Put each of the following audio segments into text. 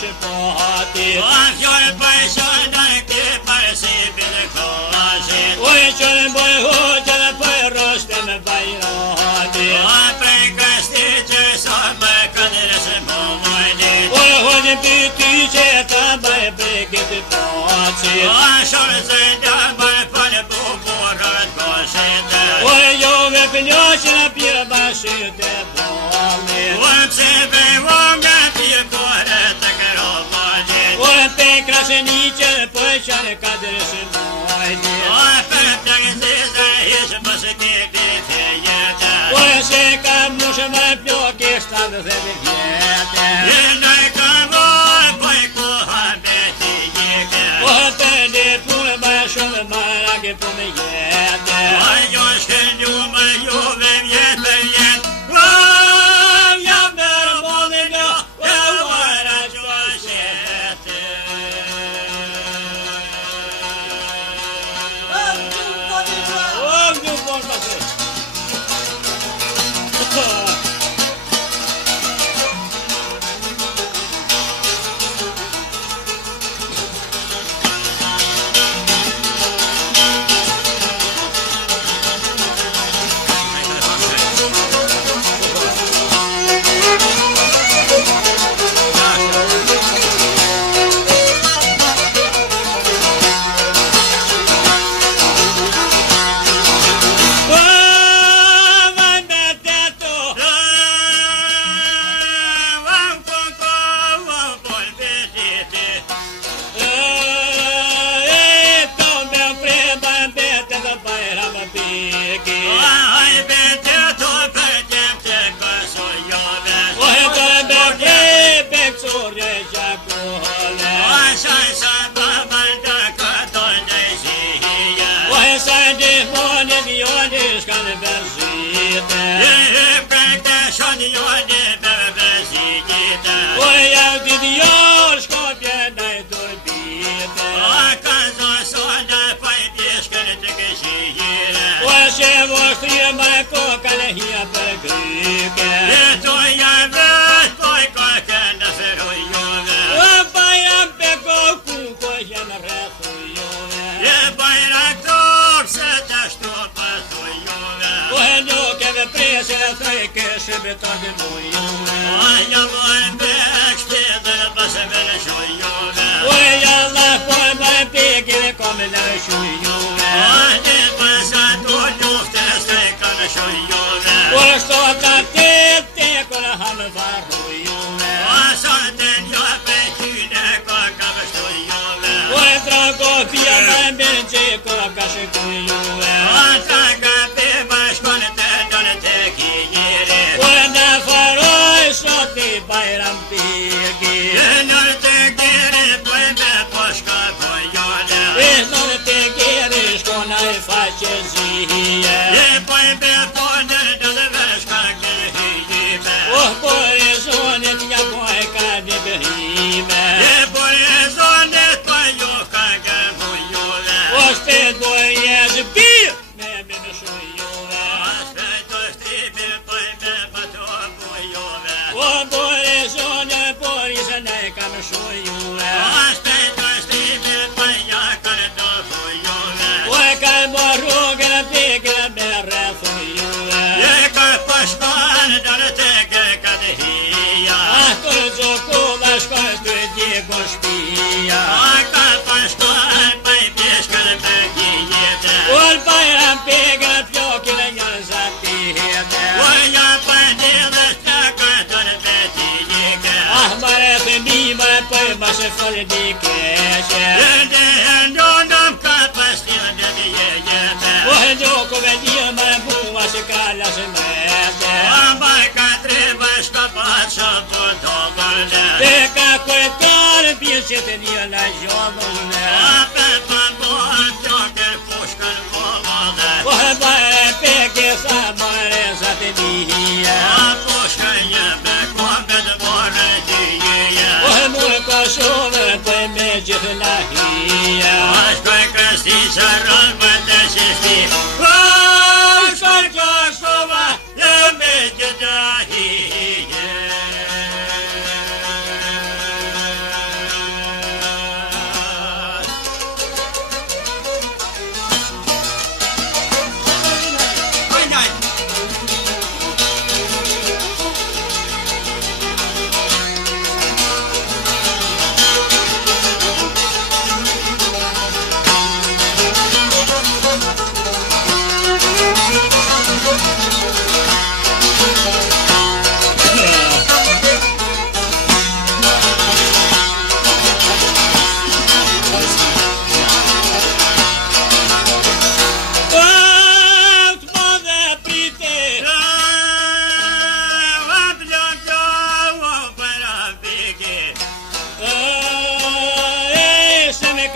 shpati fjallë për shëndaj të përsi bilkosit Oj qërë bëj hoqën për rështëm bajrati Për kësti që sot për këndërës mëmëdit Oj hoqën pyti që ta bëj bëgjit pacit Shorë zëndja për pëllë buburët koshit Oj jo me pëlloqën pjë bashit e bëllit Pse bëjvonga pjë kore të këromadit Oj për krasëni që për qërë kadrës mëjdit Për të gëzizë ishë mësë këtë të jetë Oj se ka mushë më ploke shtatë dhe vjetë Nëj ka voj pëj koha me të jike Oj për një punë më shumë më rake për me jetë Jo shkëndu më juve vjetë për jetë Jam bërë mëllë nga E vajra gjoshetë Om një bon pasë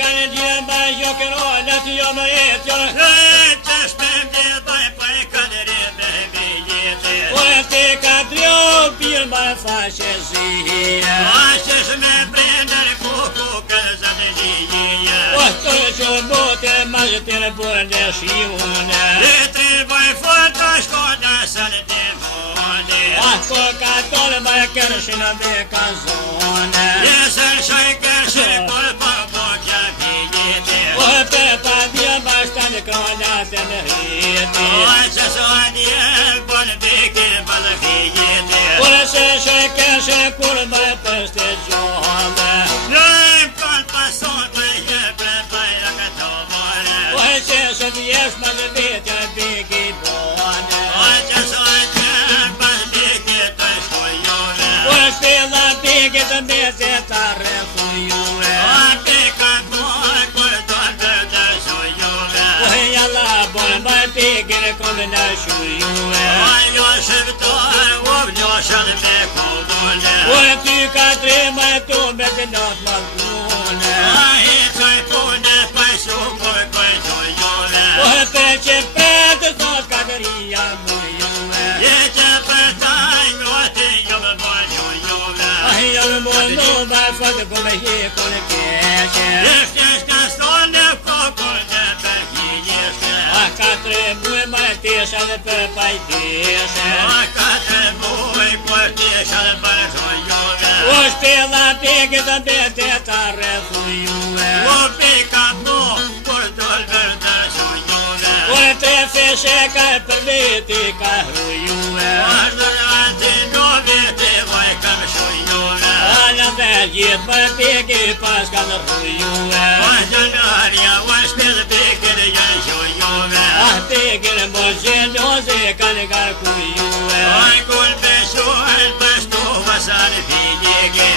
kanë gjë më jokerolët jo më jetë Tash me mbledhaj për kadri me bijete O ti ka drio pirë më faqe zhije Ashes me prender kuku këzat gjije O të që bote më zëtire për në shiune Lete vaj foto shkoda sën demone Ako ka tolë më kërshin dhe ka zone Jesër shoj kërshin kër për bokja bijete O pe pa dhja bashtan kronat e në rriti Ashes o djel për beke për bijete O se shoj kërshin kur më përste gjone Lëm kër pason për jepre për këto vore O se së t'jesh më në vetja bigi bone Ashes o djel për beke të shkojove O shpilla bigi të mese të rrethujue O jalla bon më bigi në kondë në shujue O ty ka tre më tu me të not më kune O pe që pretë sot ka të rria më juve Jam më në më fatë për me hekon e keqe A ka tre muë më tesha dhe për pajdeshe O shpilla bigi të bete të rrethujue O tre feshe ka për veti ka hrujue Ala dhe gjithë më bigi pas ka në hrujue Ah bigi në më gjeloze ka në garkujue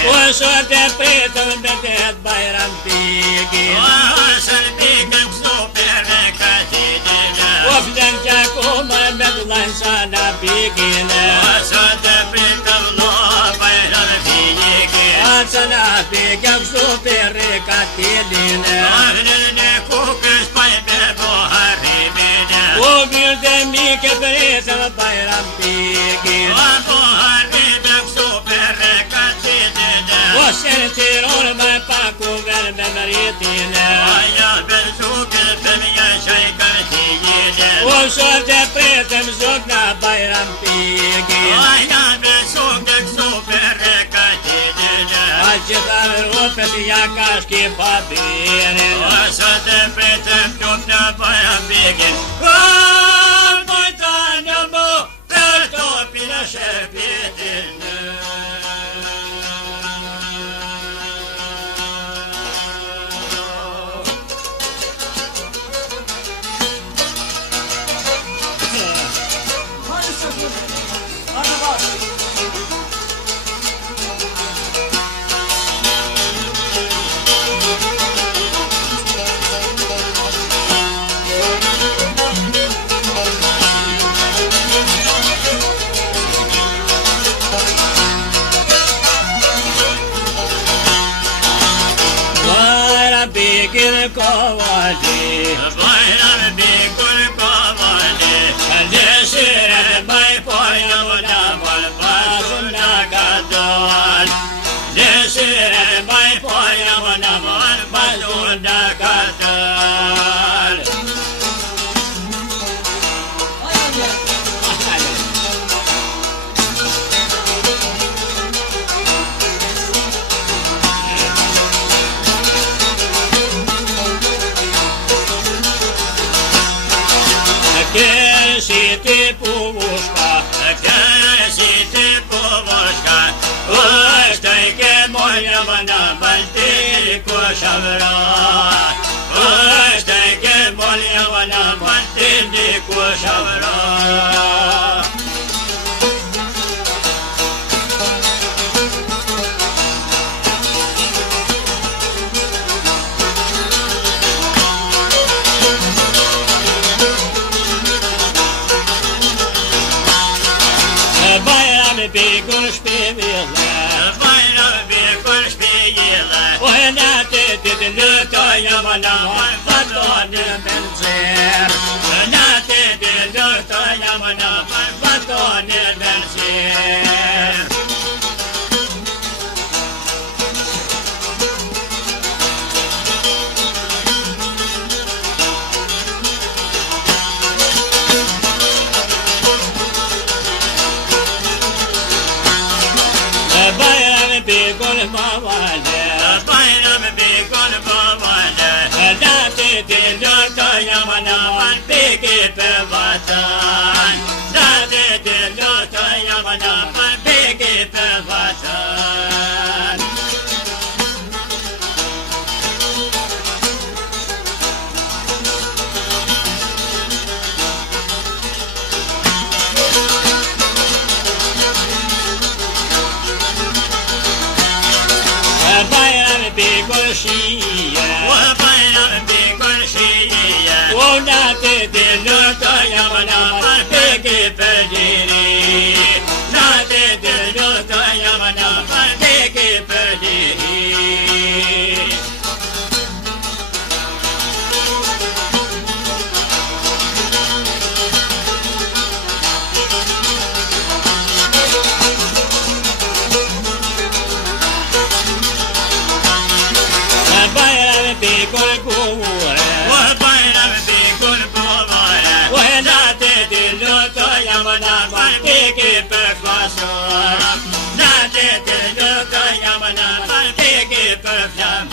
O sot e pretëm me të hetë bajram bigi O flen qako më me të lajnë sana bigine Sana bigi kështu përre ka t'jeline O mirë dhe mike pretëm bajram bigi O shenë tironë më paku vel me mëritine O sot e pretëm zot në bajram bigi A që ta vërupet ja ka shki pa bire Mojta në mu për topin e shërpitin Bigin kovali Desire mai poja vona mal bazuna gadol Desire mai poja vona mal bazuna gadol Si ti puvushka është e ke mojë më në baltiri ku shavra është e ke mojë më në baltiri ku shavra Bikun shpivile Bajra bikun shpivile O e natë të të lëtoja yamanam vatoni benzir nate dilurta yamanam vatoni benzir bayram bigol mavale bayram bigol mavale nate dilurta yamanam bigi pevatan nate dilurta yamanam bigi pevatan bayram bigol shiya bayram bigol shiya nate dilurta yamanam bigi pejiri nate dilurta yamanam bigi pejiri bayram bigol kuwara bayram bigol mavale nate dilurta yamanam bigi pevatan nate dilurta yamanam bigi pevatan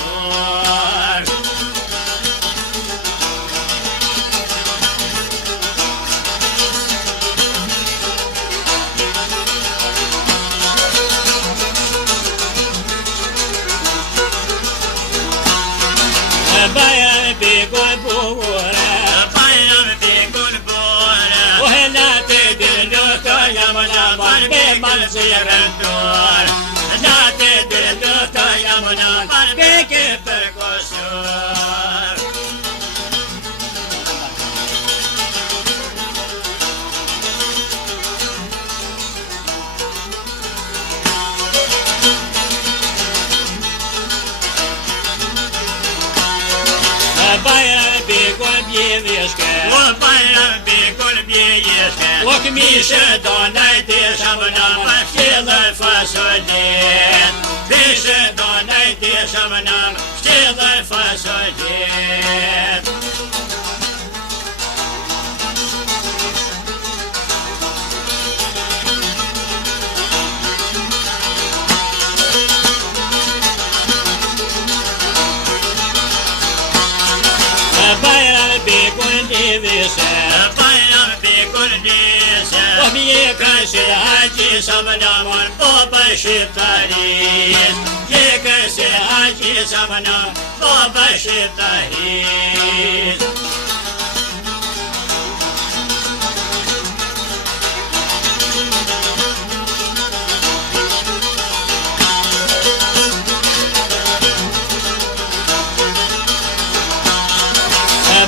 bayram bigol kuwara bayram bigol mavale nate dilurta yamanam benzir nate dilurta yamanam bigi pevatan bayram bigol bjevishke bayram bigol bjeshke Mishe donajti shamanam shtjellë fasolet Mishe donajti shamanam shtjellë fasolet bayram bigol bjevishke bayram bigol bjeshke Ye Këshir haqi shamanam Baba shqiptaris Ye këshir haqi shamanam Baba shqiptaris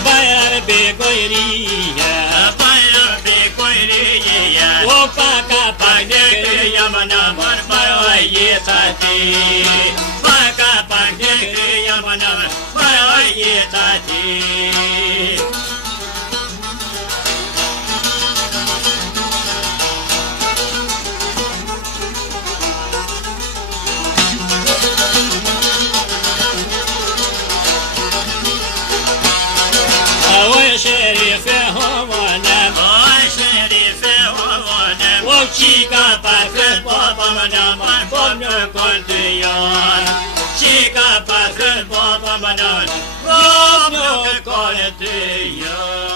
bayram bigol riya bayram bigol riya paka Pandekri yamanam Barayetati Paka pandekri yamanam Barayetati Sherife Hovanam Sherife Hovanam Chica Pathet Baba manam Bomno kontiyan Chica pathet Baba manam Bomno kontiyan